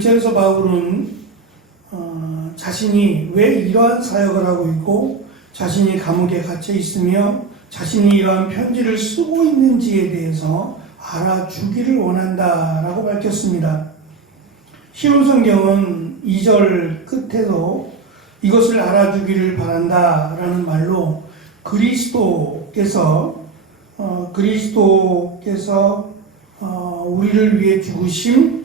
1절에서 바울은 자신이 왜 이러한 사역을 하고 있고 자신이 감옥에 갇혀 있으며 자신이 이러한 편지를 쓰고 있는지에 대해서 알아주기를 원한다라고 밝혔습니다. 쉬운 성경은 2절 끝에도 이것을 알아주기를 바란다라는 말로 그리스도께서 우리를 위해 죽으심,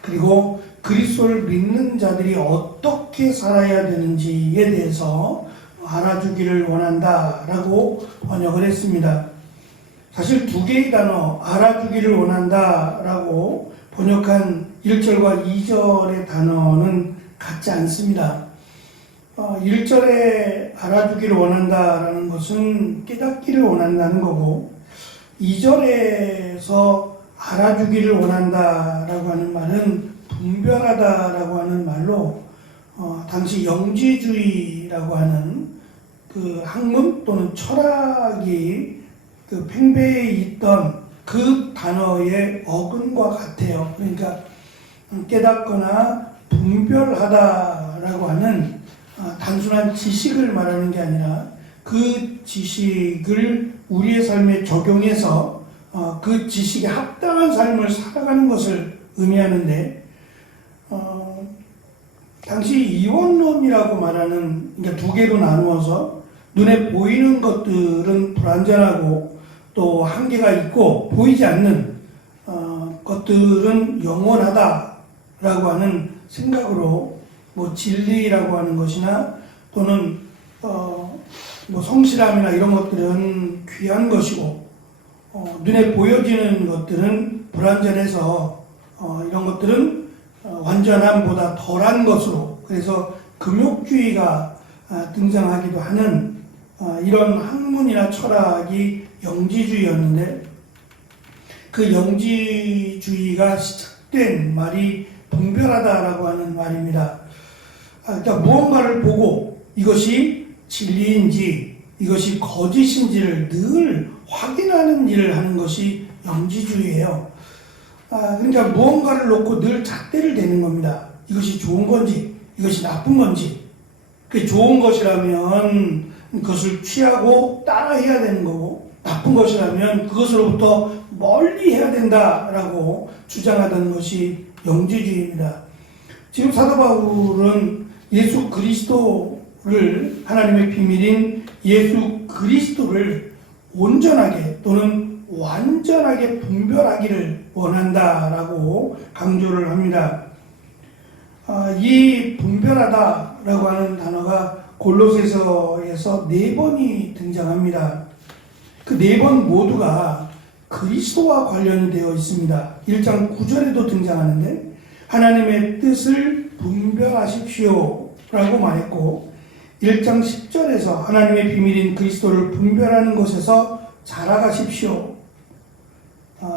그리고 그리스도를 믿는 자들이 어떻게 살아야 되는지에 대해서 알아주기를 원한다라고 번역을 했습니다. 사실 두 개의 단어, 알아주기를 원한다라고 번역한 1절과 2절의 단어는 같지 않습니다. 1절에 알아주기를 원한다라는 것은 깨닫기를 원한다는 거고, 2절에서 알아주기를 원한다라고 하는 말은 분별하다라고 하는 말로 당시 영지주의라고 하는 그 학문 또는 철학이 그 팽배해 있던 그 단어의 어근과 같아요. 그러니까 깨닫거나 분별하다라고 하는 단순한 지식을 말하는 게 아니라 그 지식을 우리의 삶에 적용해서 그 지식에 합당한 삶을 살아가는 것을 의미하는데, 당시 이원론이라고 말하는, 그러니까 두 개로 나누어서 눈에 보이는 것들은 불완전하고 또 한계가 있고 보이지 않는 것들은 영원하다라고 하는 생각으로 진리라고 하는 것이나 또는 성실함이나 이런 것들은 귀한 것이고 눈에 보여지는 것들은 불완전해서 이런 것들은 완전함보다 덜한 것으로, 그래서 금욕주의가 등장하기도 하는 이런 학문이나 철학이 영지주의였는데, 그 영지주의가 시작된 말이 분별하다라고 하는 말입니다. 그러니까 무언가를 보고 이것이 진리인지 이것이 거짓인지를 늘 확인하는 일을 하는 것이 영지주의예요. 그러니까 무언가를 놓고 늘 잣대를 대는 겁니다. 이것이 좋은 건지 이것이 나쁜 건지. 그게 좋은 것이라면 그것을 취하고 따라해야 되는 거고, 나쁜 것이라면 그것으로부터 멀리 해야 된다라고 주장하던 것이 영지주의입니다. 지금 사도 바울은 예수 그리스도를, 하나님의 비밀인 예수 그리스도를 온전하게 또는 완전하게 분별하기를 원한다라고 강조를 합니다. 이 분별하다라고 하는 단어가 골로새서에서 4번이 등장합니다. 그 4번 모두가 그리스도와 관련이 되어 있습니다. 1장 9절에도 등장하는데 하나님의 뜻을 분별하십시오 라고 말했고, 1장 10절에서 하나님의 비밀인 그리스도를 분별하는 것에서 자라가십시오.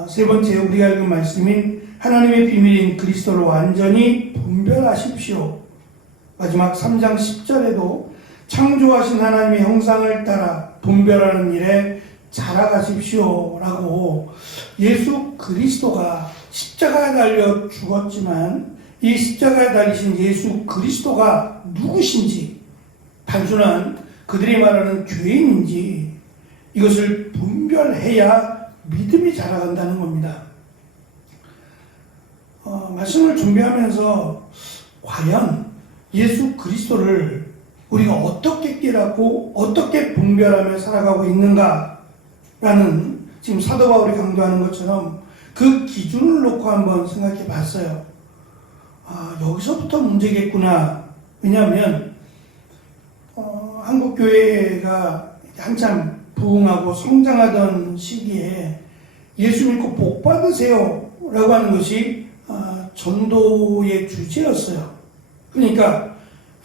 세 번째 우리가 읽은 말씀인 하나님의 비밀인 그리스도를 완전히 분별하십시오. 마지막 3장 10절에도 창조하신 하나님의 형상을 따라 분별하는 일에 자라가십시오 라고 예수 그리스도가 십자가에 달려 죽었지만 이 십자가에 달리신 예수 그리스도가 누구신지, 단순한 그들이 말하는 죄인인지 이것을 분별해야 믿음이 자라간다는 겁니다. 말씀을 준비하면서 과연 예수 그리스도를 우리가 어떻게 깨닫고 어떻게 분별하며 살아가고 있는가라는, 지금 사도 바울이 강조하는 것처럼 그 기준을 놓고 한번 생각해 봤어요. 여기서부터 문제겠구나. 왜냐하면 한국교회가 한참 부흥하고 성장하던 시기에 예수 믿고 복 받으세요 라고 하는 것이 전도의 주제였어요. 그러니까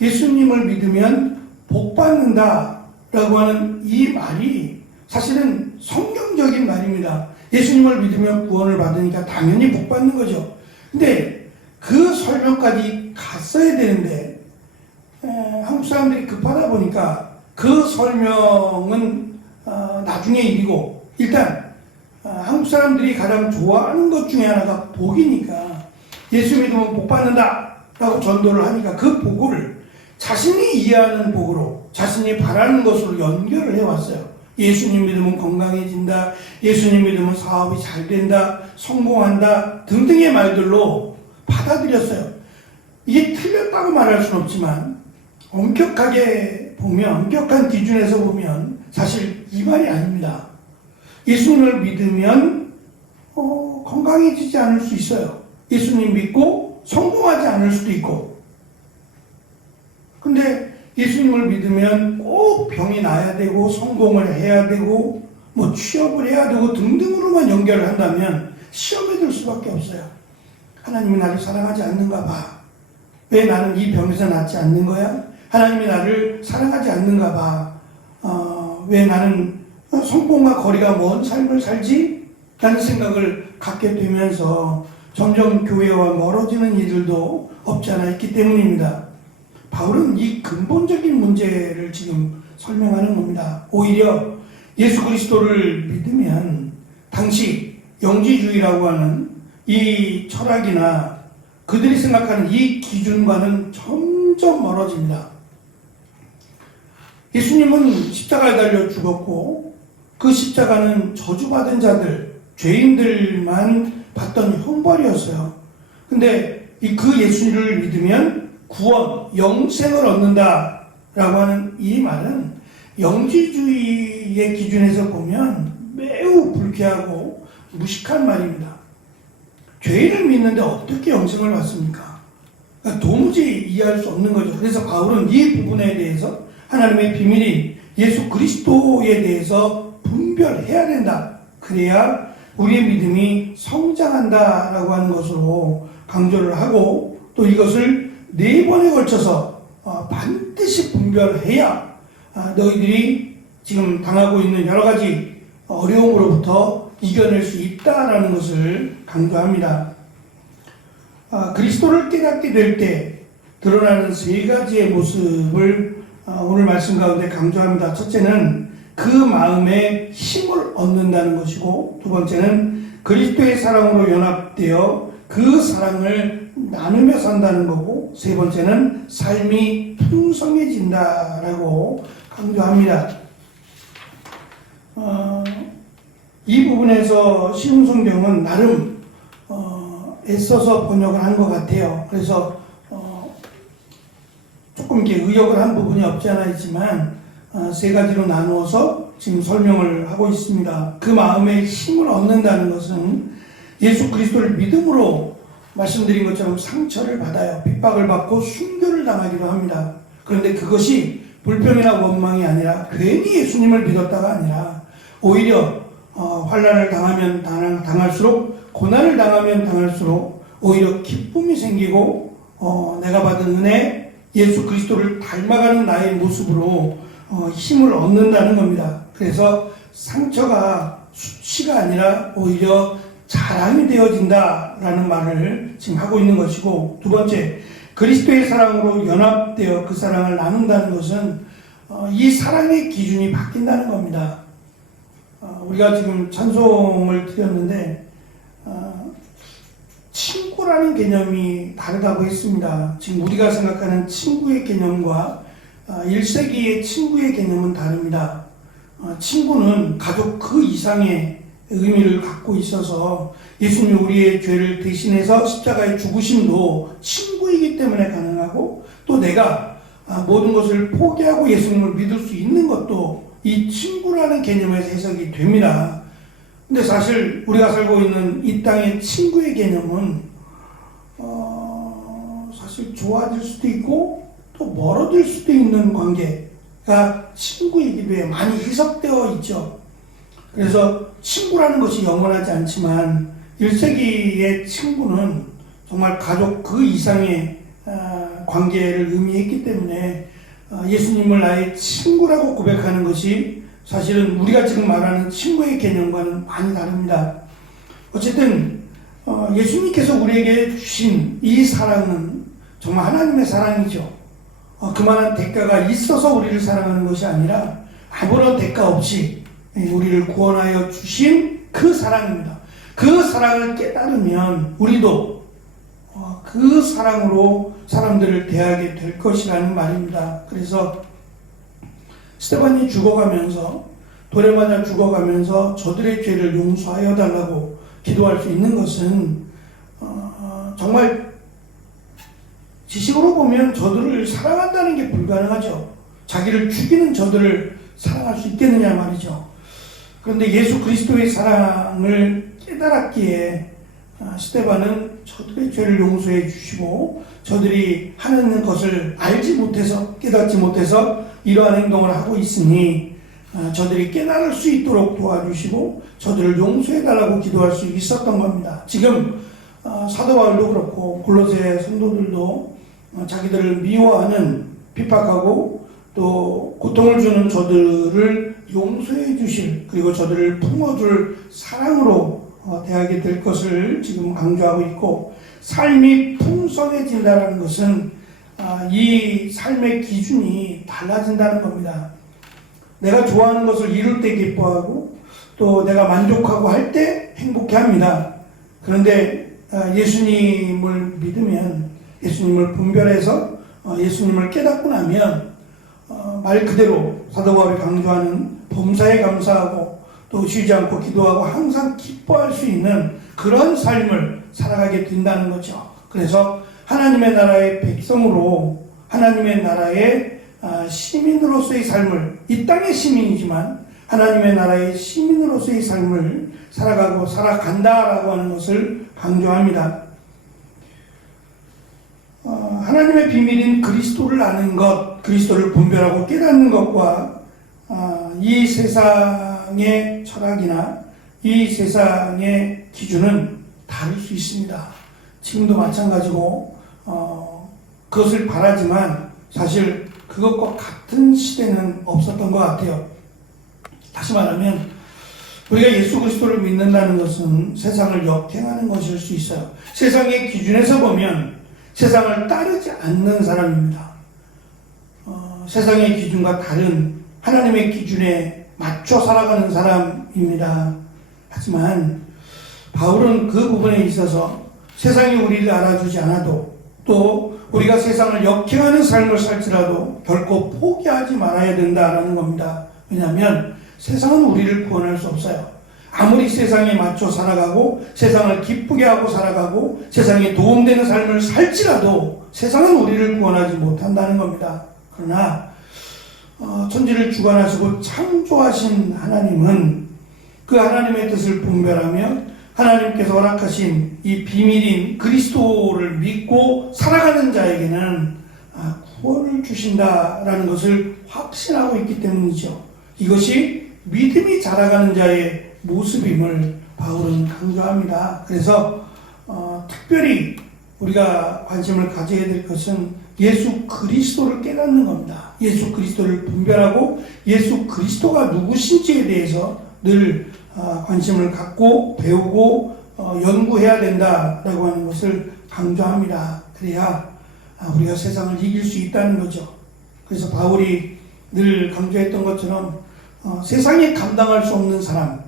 예수님을 믿으면 복 받는다 라고 하는 이 말이 사실은 성경적인 말입니다. 예수님을 믿으면 구원을 받으니까 당연히 복 받는 거죠. 근데 그 설명까지 갔어야 되는데 한국 사람들이 급하다 보니까 그 설명은 나중에 일이고, 일단 한국 사람들이 가장 좋아하는 것 중에 하나가 복이니까 예수 믿으면 복 받는다 라고 전도를 하니까 그 복을 자신이 이해하는 복으로 자신이 바라는 것으로 연결을 해왔어요. 예수님 믿으면 건강해진다, 예수님 믿으면 사업이 잘 된다, 성공한다 등등의 말들로 받아들였어요. 이게 틀렸다고 말할 수는 없지만 엄격하게 보면, 엄격한 기준에서 보면 사실 이 말이 아닙니다. 예수님을 믿으면 건강해지지 않을 수 있어요. 예수님 믿고 성공하지 않을 수도 있고. 근데 예수님을 믿으면 꼭 병이 나야 되고 성공을 해야 되고 뭐 취업을 해야 되고 등등으로만 연결을 한다면 시험에 들 수밖에 없어요. 하나님이 나를 사랑하지 않는가 봐. 왜 나는 이 병에서 낫지 않는 거야? 하나님이 나를 사랑하지 않는가 봐. 왜 나는 성공과 거리가 먼 삶을 살지? 라는 생각을 갖게 되면서 점점 교회와 멀어지는 이들도 없지 않아 있기 때문입니다. 바울은 이 근본적인 문제를 지금 설명하는 겁니다. 오히려 예수 그리스도를 믿으면 당시 영지주의라고 하는 이 철학이나 그들이 생각하는 이 기준과는 점점 멀어집니다. 예수님은 십자가에 달려 죽었고 그 십자가는 저주받은 자들, 죄인들만 받던 형벌이었어요. 근데 그 예수를 믿으면 구원, 영생을 얻는다라고 하는 이 말은 영지주의의 기준에서 보면 매우 불쾌하고 무식한 말입니다. 죄인을 믿는데 어떻게 영생을 받습니까? 그러니까 도무지 이해할 수 없는 거죠. 그래서 바울은 이 부분에 대해서 하나님의 비밀인 예수 그리스도에 대해서 분별해야 된다. 그래야 우리의 믿음이 성장한다라고 하는 것으로 강조를 하고 또 이것을 4번에 걸쳐서 반드시 분별해야 너희들이 지금 당하고 있는 여러 가지 어려움으로부터 이겨낼 수 있다라는 것을 강조합니다. 그리스도를 깨닫게 될 때 드러나는 3가지의 모습을 오늘 말씀 가운데 강조합니다. 첫째는 그 마음에 힘을 얻는다는 것이고, 두 번째는 그리스도의 사랑으로 연합되어 그 사랑을 나누며 산다는 거고, 세 번째는 삶이 풍성해진다라고 강조합니다. 이 부분에서 신흥성경은 나름 애써서 번역을 한 것 같아요. 그래서 조금 이렇게 의역을 한 부분이 없지 않아 있지만 3가지로 나누어서 지금 설명을 하고 있습니다. 그 마음에 힘을 얻는다는 것은 예수 그리스도를 믿음으로 말씀드린 것처럼 상처를 받아요. 핍박을 받고 순교를 당하기도 합니다. 그런데 그것이 불평이나 원망이 아니라 괜히 예수님을 믿었다가 아니라 오히려 환난을 당하면 당할수록, 고난을 당하면 당할수록 오히려 기쁨이 생기고 내가 받은 은혜, 예수 그리스도를 닮아가는 나의 모습으로 힘을 얻는다는 겁니다. 그래서 상처가 수치가 아니라 오히려 자랑이 되어진다라는 말을 지금 하고 있는 것이고, 두 번째, 그리스도의 사랑으로 연합되어 그 사랑을 나눈다는 것은 이 사랑의 기준이 바뀐다는 겁니다. 우리가 지금 찬송을 드렸는데 친구라는 개념이 다르다고 했습니다. 지금 우리가 생각하는 친구의 개념과 1세기의 친구의 개념은 다릅니다. 친구는 가족 그 이상의 의미를 갖고 있어서 예수님이 우리의 죄를 대신해서 십자가에 죽으심도 친구이기 때문에 가능하고, 또 내가 모든 것을 포기하고 예수님을 믿을 수 있는 것도 이 친구라는 개념에서 해석이 됩니다. 근데 사실 우리가 살고 있는 이 땅의 친구의 개념은 사실 좋아질 수도 있고 또 멀어질 수도 있는 관계가 친구이기도 해 많이 희석되어 있죠. 그래서 친구라는 것이 영원하지 않지만 1세기의 친구는 정말 가족 그 이상의 관계를 의미했기 때문에 예수님을 나의 친구라고 고백하는 것이 사실은 우리가 지금 말하는 친구의 개념과는 많이 다릅니다. 어쨌든 예수님께서 우리에게 주신 이 사랑은 정말 하나님의 사랑이죠. 그만한 대가가 있어서 우리를 사랑하는 것이 아니라 아무런 대가 없이 우리를 구원하여 주신 그 사랑입니다. 그 사랑을 깨달으면 우리도 그 사랑으로 사람들을 대하게 될 것이라는 말입니다. 그래서 스데반이 죽어가면서, 돌에 맞아 죽어가면서 저들의 죄를 용서하여 달라고 기도할 수 있는 것은 정말 지식으로 보면 저들을 사랑한다는 게 불가능하죠. 자기를 죽이는 저들을 사랑할 수 있겠느냐 말이죠. 그런데 예수 그리스도의 사랑을 깨달았기에 스데반은 저들의 죄를 용서해 주시고, 저들이 하는 것을 알지 못해서, 깨닫지 못해서 이러한 행동을 하고 있으니 저들이 깨달을 수 있도록 도와주시고 저들을 용서해 달라고 기도할 수 있었던 겁니다. 지금 사도 바울도 그렇고 골로새 성도들도 자기들을 미워하는, 핍박하고 또 고통을 주는 저들을 용서해 주실, 그리고 저들을 품어줄 사랑으로 대하게 될 것을 지금 강조하고 있고, 삶이 풍성해진다는 것은 이 삶의 기준이 달라진다는 겁니다. 내가 좋아하는 것을 이룰 때 기뻐하고 또 내가 만족하고 할 때 행복해합니다. 그런데 예수님을 믿으면, 예수님을 분별해서 예수님을 깨닫고 나면 말 그대로 사도 바울이 강조하는 범사에 감사하고 또 쉬지 않고 기도하고 항상 기뻐할 수 있는 그런 삶을 살아가게 된다는 거죠. 그래서 하나님의 나라의 백성으로, 하나님의 나라의 시민으로서의 삶을, 이 땅의 시민이지만 하나님의 나라의 시민으로서의 삶을 살아간다라고 하는 것을 강조합니다. 하나님의 비밀인 그리스도를 아는 것, 그리스도를 분별하고 깨닫는 것과 이 세상의 철학이나 이 세상의 기준은 다를 수 있습니다. 지금도 마찬가지고 그것을 바라지만 사실 그것과 같은 시대는 없었던 것 같아요. 다시 말하면 우리가 예수 그리스도를 믿는다는 것은 세상을 역행하는 것일 수 있어요. 세상의 기준에서 보면 세상을 따르지 않는 사람입니다. 세상의 기준과 다른 하나님의 기준에 맞춰 살아가는 사람입니다. 하지만 바울은 그 부분에 있어서 세상이 우리를 알아주지 않아도, 또 우리가 세상을 역행하는 삶을 살지라도 결코 포기하지 말아야 된다라는 겁니다. 왜냐하면 세상은 우리를 구원할 수 없어요. 아무리 세상에 맞춰 살아가고 세상을 기쁘게 하고 살아가고 세상에 도움되는 삶을 살지라도 세상은 우리를 구원하지 못한다는 겁니다. 그러나 천지를 주관하시고 창조하신 하나님은 그 하나님의 뜻을 분별하며 하나님께서 허락하신 이 비밀인 그리스도를 믿고 살아가는 자에게는 구원을 주신다라는 것을 확신하고 있기 때문이죠. 이것이 믿음이 자라가는 자의 모습임을 바울은 강조합니다. 그래서 특별히 우리가 관심을 가져야 될 것은 예수 그리스도를 깨닫는 겁니다. 예수 그리스도를 분별하고 예수 그리스도가 누구신지에 대해서 늘 관심을 갖고 배우고 연구해야 된다라고 하는 것을 강조합니다. 그래야 우리가 세상을 이길 수 있다는 거죠. 그래서 바울이 늘 강조했던 것처럼 세상이 감당할 수 없는 사람,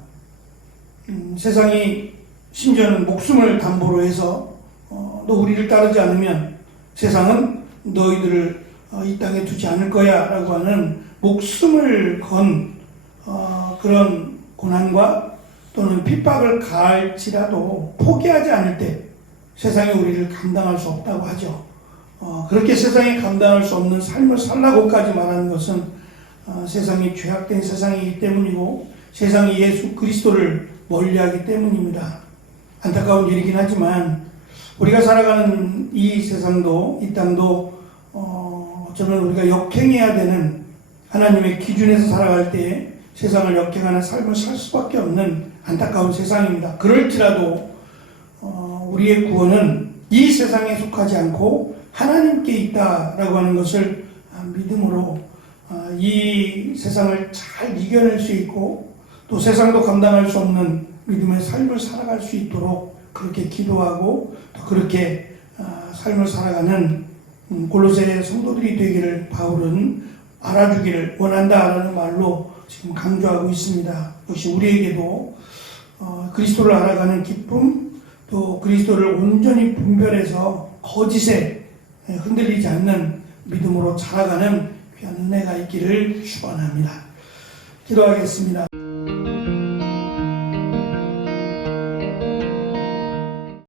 세상이 심지어는 목숨을 담보로 해서 너 우리를 따르지 않으면 세상은 너희들을 이 땅에 두지 않을 거야 라고 하는 목숨을 건 그런 고난과 또는 핍박을 가할지라도 포기하지 않을 때 세상이 우리를 감당할 수 없다고 하죠. 그렇게 세상이 감당할 수 없는 삶을 살라고까지 말하는 것은 세상이 죄악된 세상이기 때문이고 세상이 예수 그리스도를 멀리하기 때문입니다. 안타까운 일이긴 하지만 우리가 살아가는 이 세상도, 이 땅도 어쩌면 우리가 역행해야 되는, 하나님의 기준에서 살아갈 때 세상을 역행하는 삶을 살 수밖에 없는 안타까운 세상입니다. 그럴지라도 우리의 구원은 이 세상에 속하지 않고 하나님께 있다라고 하는 것을 믿음으로 이 세상을 잘 이겨낼 수 있고 또 세상도 감당할 수 없는 믿음의 삶을 살아갈 수 있도록 그렇게 기도하고 또 그렇게 삶을 살아가는 골로새 성도들이 되기를 바울은 알아주기를 원한다라는 말로 지금 강조하고 있습니다. 역시 우리에게도 그리스도를 알아가는 기쁨, 또 그리스도를 온전히 분별해서 거짓에 흔들리지 않는 믿음으로 자라가는 귀한 은혜가 있기를 축원합니다. 기도하겠습니다.